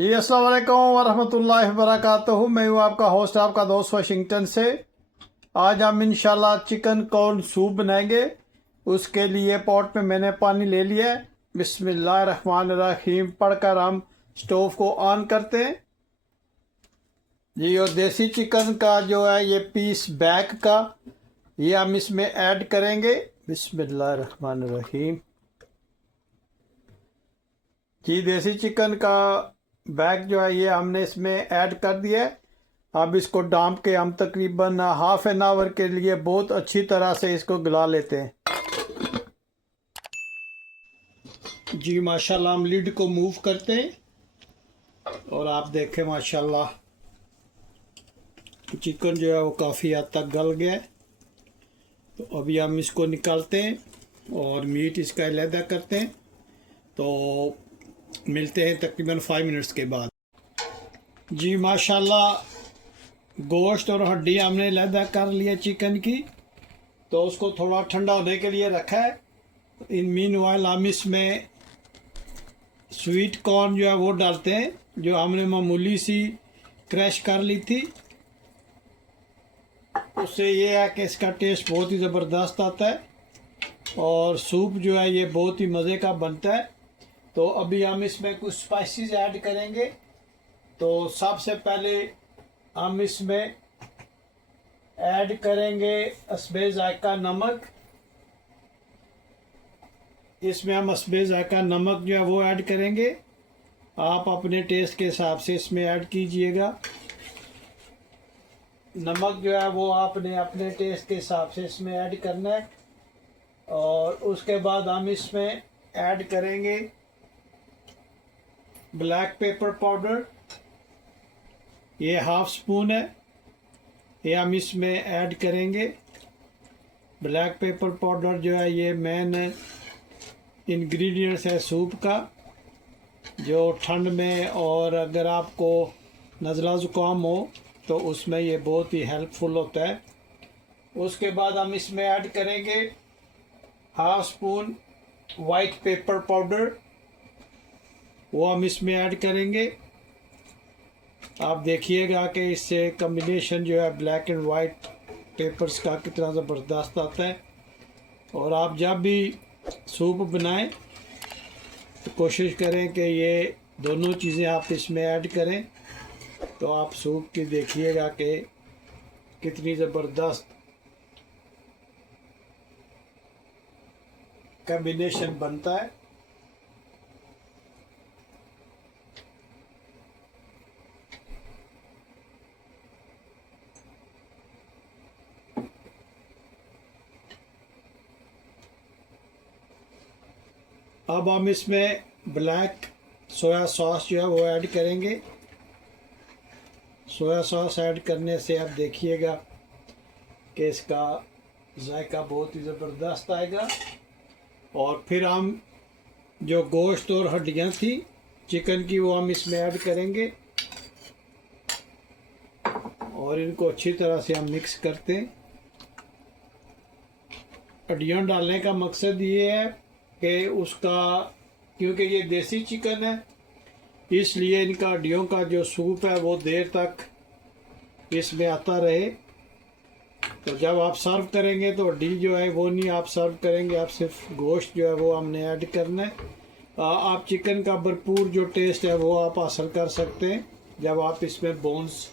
जी अस्सलाम वालेकुम वरहमतुल्लाहि वबरकातुहू। मैं हूँ आपका होस्ट, आपका दोस्त वाशिंगटन से। आज हम इंशाल्लाह चिकन कॉर्न सूप बनाएंगे। उसके लिए पॉट में मैंने पानी ले लिया है। बिस्मिल्लाहिर्रहमानिर्रहीम पढ़कर हम स्टोव को ऑन करते हैं जी। और देसी चिकन का जो है ये पीस बैक का, ये हम इसमें ऐड करेंगे। बिस्मिल्लाहिर्रहमानिर्रहीम जी। देसी चिकन का बैग जो है ये हमने इसमें ऐड कर दिया है। अब इसको डांप के हम तकरीबन हाफ एन आवर के लिए बहुत अच्छी तरह से इसको गला लेते हैं जी। माशाल्लाह हम लिड को मूव करते हैं और आप देखें माशाल्लाह चिकन जो है वो काफ़ी हद तक गल गया है। तो अभी हम इसको निकालते हैं और मीट इसका अलहदा करते हैं। तो मिलते हैं तकरीबन 5 मिनट्स के बाद जी। माशाल्लाह गोश्त और हड्डी हमने अलहदा कर लिया चिकन की, तो उसको थोड़ा ठंडा होने के लिए रखा है। इन मीन वाइल हम इसमें स्वीट कॉर्न जो है वो डालते हैं, जो हमने मामूली सी क्रश कर ली थी। उससे ये है कि इसका टेस्ट बहुत ही ज़बरदस्त आता है और सूप जो है ये बहुत ही मज़े का बनता है। तो अभी हम इसमें कुछ स्पाइसेस ऐड करेंगे। तो सबसे पहले हम इसमें ऐड करेंगे अस्बे जायका नमक। इसमें हम अस्बे जायका नमक जो है वो ऐड करेंगे। आप अपने टेस्ट के हिसाब से इसमें ऐड कीजिएगा। नमक जो है वो आपने अपने टेस्ट के हिसाब से इसमें ऐड करना है। और उसके बाद हम इसमें ऐड करेंगे ब्लैक पेपर पाउडर, ये हाफ स्पून है, ये हम इसमें ऐड करेंगे। ब्लैक पेपर पाउडर जो है ये मेन इंग्रेडिएंट्स है सूप का, जो ठंड में और अगर आपको नज़ला ज़ुकाम हो तो उसमें ये बहुत ही हेल्पफुल होता है। उसके बाद हम इसमें ऐड करेंगे half spoon white pepper powder, वो हम इसमें ऐड करेंगे। आप देखिएगा कि इससे कम्बिनेशन जो है ब्लैक एंड वाइट पेपर्स का कितना ज़बरदस्त आता है। और आप जब भी सूप बनाएं तो कोशिश करें कि ये दोनों चीज़ें आप इसमें ऐड करें, तो आप सूप की देखिएगा कि कितनी ज़बरदस्त कॉम्बिनेशन बनता है। अब हम इसमें ब्लैक सोया सॉस जो है वो ऐड करेंगे। सोया सॉस ऐड करने से आप देखिएगा कि इसका जायका बहुत ही ज़बरदस्त आएगा। और फिर हम जो गोश्त और हड्डियां थी चिकन की वो हम इसमें ऐड करेंगे और इनको अच्छी तरह से हम मिक्स करते हैं। हड्डियां डालने का मकसद ये है कि उसका, क्योंकि ये देसी चिकन है इसलिए इनका हड्डियों का जो सूप है वो देर तक इसमें आता रहे। तो जब आप सर्व करेंगे तो हड्डी जो है वो नहीं आप सर्व करेंगे, आप सिर्फ गोश्त जो है वो हमने ऐड करना है। आप चिकन का भरपूर जो टेस्ट है वो आप हासिल कर सकते हैं जब आप इसमें बोन्स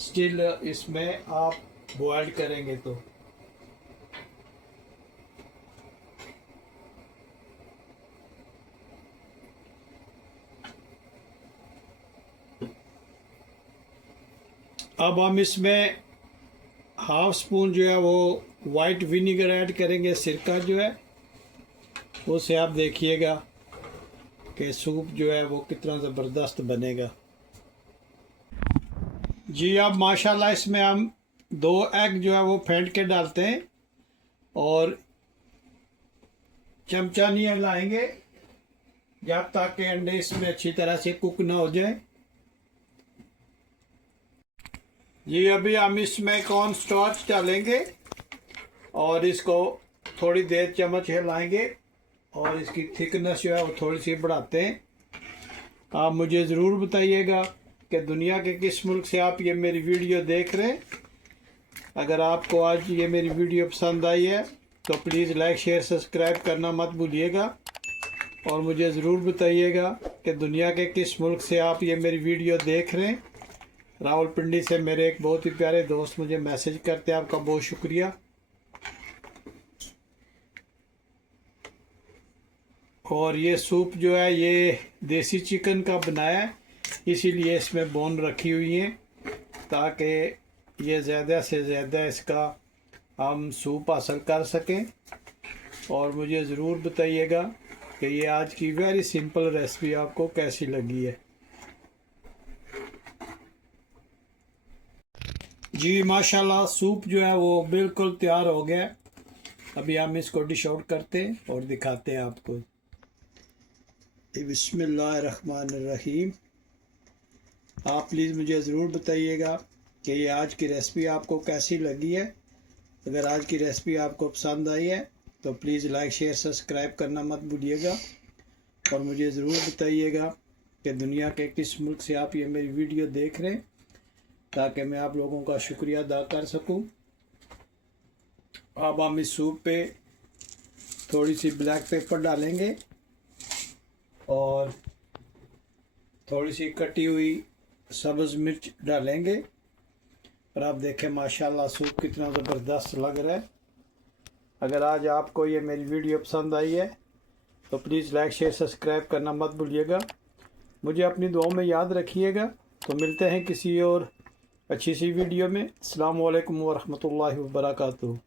स्टिल इसमें आप बॉइल्ड करेंगे। तो अब हम इसमें हाफ स्पून जो है वो वाइट विनीगर ऐड करेंगे, सिरका जो है उससे आप देखिएगा कि सूप जो है वो कितना ज़बरदस्त बनेगा जी। अब माशाल्लाह इसमें हम 2 एग जो है वो फेंट के डालते हैं और चमचा नहीं हिलाएंगे जब तक कि अंडे इसमें अच्छी तरह से कुक ना हो जाए जी। अभी हम इसमें कॉर्न स्टार्च डालेंगे और इसको थोड़ी देर चम्मच हिलाएंगे और इसकी थिकनेस जो है वो थोड़ी सी बढ़ाते हैं आप मुझे ज़रूर बताइएगा कि दुनिया के किस मुल्क से आप ये मेरी वीडियो देख रहे हैं। अगर आपको आज ये मेरी वीडियो पसंद आई है तो प्लीज़ लाइक शेयर सब्सक्राइब करना मत भूलिएगा, और मुझे ज़रूर बताइएगा कि दुनिया के किस मुल्क से आप ये मेरी वीडियो देख रहे हैं। रावलपिंडी से मेरे एक बहुत ही प्यारे दोस्त मुझे मैसेज करते हैं, आपका बहुत शुक्रिया। और ये सूप जो है ये देसी चिकन का बनाया है, इसीलिए इसमें बोन रखी हुई है ताकि ये ज़्यादा से ज़्यादा इसका हम सूप हासिल कर सकें। और मुझे ज़रूर बताइएगा कि ये आज की वेरी सिंपल रेसिपी आपको कैसी लगी है। जी माशाल्लाह, सूप जो है वो बिल्कुल तैयार हो गया। अभी हम इसको डिश आउट करते हैं और दिखाते हैं आपको। बिस्मिल्लाहिर्रहमानिर्रहीम। आप प्लीज़ मुझे ज़रूर बताइएगा कि ये आज की रेसिपी आपको कैसी लगी है। अगर आज की रेसिपी आपको पसंद आई है तो प्लीज़ लाइक शेयर सब्सक्राइब करना मत भूलिएगा, और मुझे ज़रूर बताइएगा कि दुनिया के किस मुल्क से आप ये मेरी वीडियो देख रहे हैं ताकि मैं आप लोगों का शुक्रिया अदा कर सकूं। अब हम इस सूप पे थोड़ी सी ब्लैक पेपर डालेंगे और थोड़ी सी कटी हुई सब्ज़ मिर्च डालेंगे, और आप देखें माशाल्लाह सूप कितना ज़बरदस्त लग रहा है। अगर आज आपको ये मेरी वीडियो पसंद आई है तो प्लीज़ लाइक शेयर सब्सक्राइब करना मत भूलिएगा। मुझे अपनी दुआओं में याद रखिएगा। तो मिलते हैं किसी और अच्छी सी वीडियो में। अस्सलामु अलैकुम व रहमतुल्लाहि व बरकातुहू।